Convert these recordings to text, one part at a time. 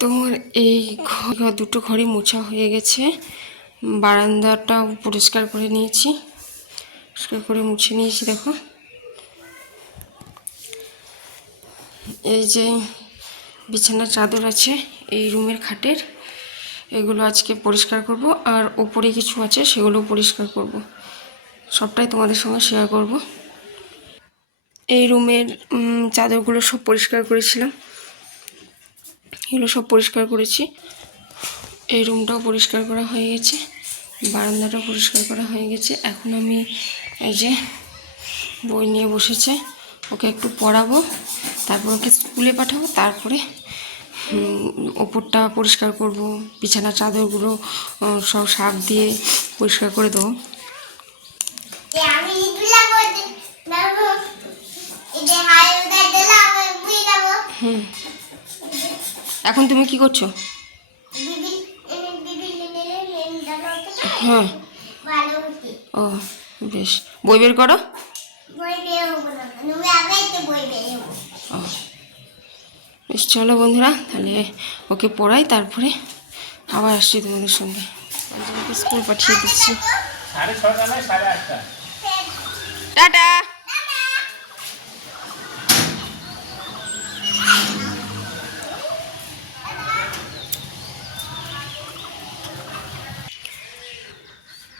তোমার এই দুটো ঘরই মোছা হয়ে গেছে, বারান্দাটাও পরিষ্কার করে নিয়েছি, পরিষ্কার করে মুছে নিয়েছি। দেখো এই যে বিছানার চাদর আছে এই রুমের খাটের, এগুলো আজকে পরিষ্কার করব, আর ওপরে কিছু আছে সেগুলো পরিষ্কার করব। সবটাই তোমাদের সঙ্গে শেয়ার করব। এই রুমের চাদরগুলো সব পরিষ্কার করেছিলাম, এগুলো সব পরিষ্কার করেছি। এই রুমটাও পরিষ্কার করা হয়ে গেছে, বারান্দাটাও পরিষ্কার করা হয়ে গেছে। এখন আমি এই যে বই নিয়ে বসেছে, ওকে একটু পড়াবো, তারপর ওকে স্কুলে পাঠাবো, তারপরে ওপরটা পরিষ্কার করব, বিছানার চাদরগুলো সব সার্ফ দিয়ে পরিষ্কার করে দেবো। এখন তুমি কি করছো? হ্যাঁ, ও বেশ, বই বের করো। বেশ, চলো বন্ধুরা, তাহলে ওকে পড়াই, তারপরে আবার আসছি তোমাদের সঙ্গে। স্কুল পাঠিয়ে দিচ্ছি। টাটা।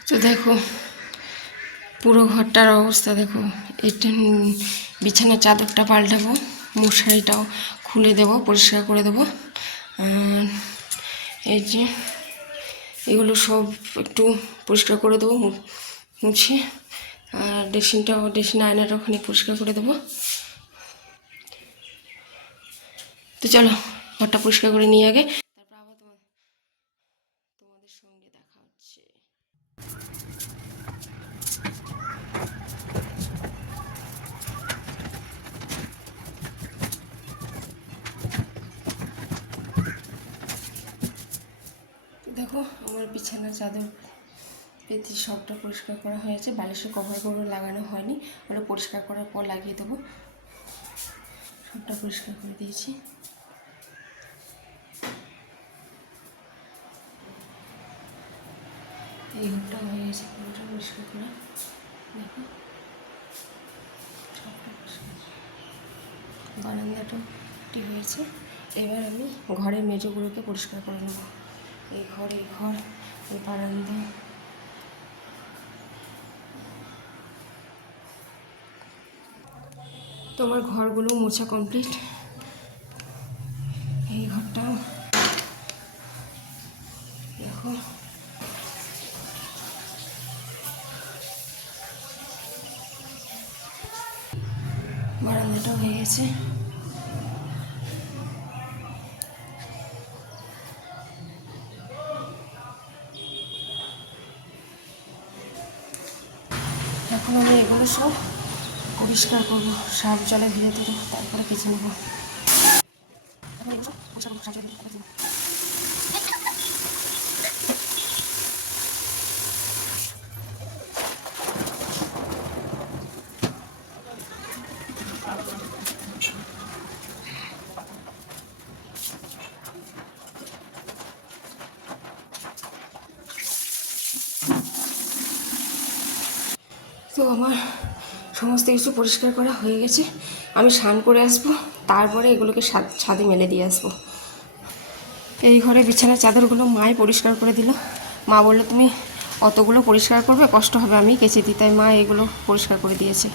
তো দেখো পুরো ঘরটার অবস্থা দেখো। এটা বিছানার চাদরটা পাল্টাবো, মশারিটাও খুলে দেবো, পরিষ্কার করে দেবো। এই যে এগুলো সব একটু পরিষ্কার করে দেবো মুছে, আর ড্রেসিং আয়নাটা ওখানে পরিষ্কার করে দেবো। তো চলো ঘরটা পরিষ্কার করে নিয়ে আগে, তারপর আবার তোমাদের সঙ্গে দেখা হচ্ছে। দেখো আমার বিছানার চাদর পেতে সবটা পরিষ্কার করা হয়েছে, বালিশের কভারগুলো লাগানো হয়নি, ওগুলো পরিষ্কার করার পর লাগিয়ে দেবো। সবটা পরিষ্কার করে দিয়েছি। এই ঘরটা হয়ে গেছে পুরোটা পরিষ্কার করা। দেখো সবটা পরিষ্কার, বারান্দাটাও হয়েছে। এবার আমি ঘরের মেঝেগুলোকে পরিষ্কার করে নেব। এই ঘর, এই বারান্দা, তোমার ঘরগুলো মোছা কমপ্লিট। এই ঘরটা দেখো, বারান্দাটা হয়ে গেছে। এখন আমি এগুলো সব পরিষ্কার করবো, সার্ফ জলে ধুয়ে দেবো, তারপরে কেচে নেবো। তো আমার সমস্ত কিছু পরিষ্কার করা হয়ে গেছে, আমি স্নান করে আসবো, তারপরে এগুলোকে ছাদে মেলে দিয়ে আসবো। এই ঘরে বিছানার চাদরগুলো মাই পরিষ্কার করে দিল। মা বললো তুমি অতগুলো পরিষ্কার করবে, কষ্ট হবে, আমি কেচে দিই, তাই মা এগুলো পরিষ্কার করে দিয়েছে।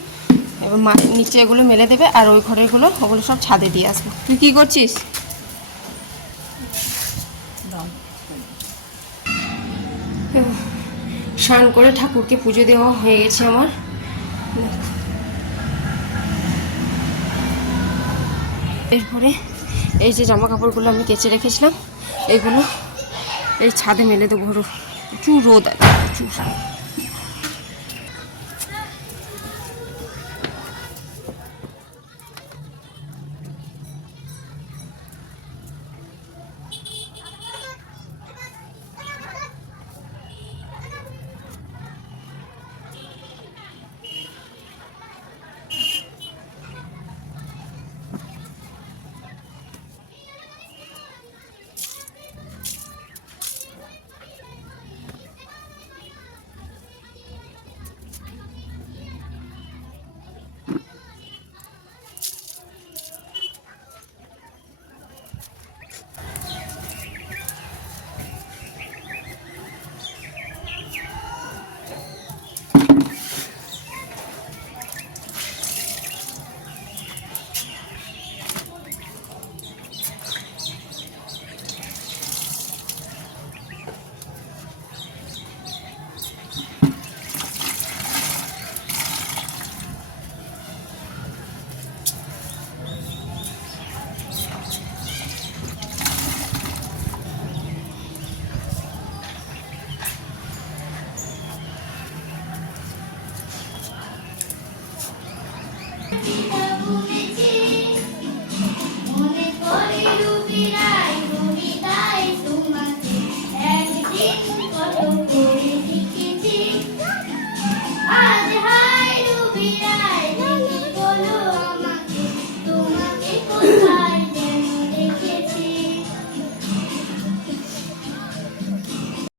এবার মা নিচে এগুলো মেলে দেবে, আর ওই ঘরেগুলো ওগুলো সব ছাদে দিয়ে আসবো। তুই কী করছিস? স্নান করে ঠাকুরকে পুজো দেওয়া হয়ে গেছে আমার। এরপরে এই যে জামা কাপড়গুলো আমি কেচে রেখেছিলাম, এগুলো এই ছাদে মেলে দেবো। প্রচুর রোদ আছে, প্রচুর।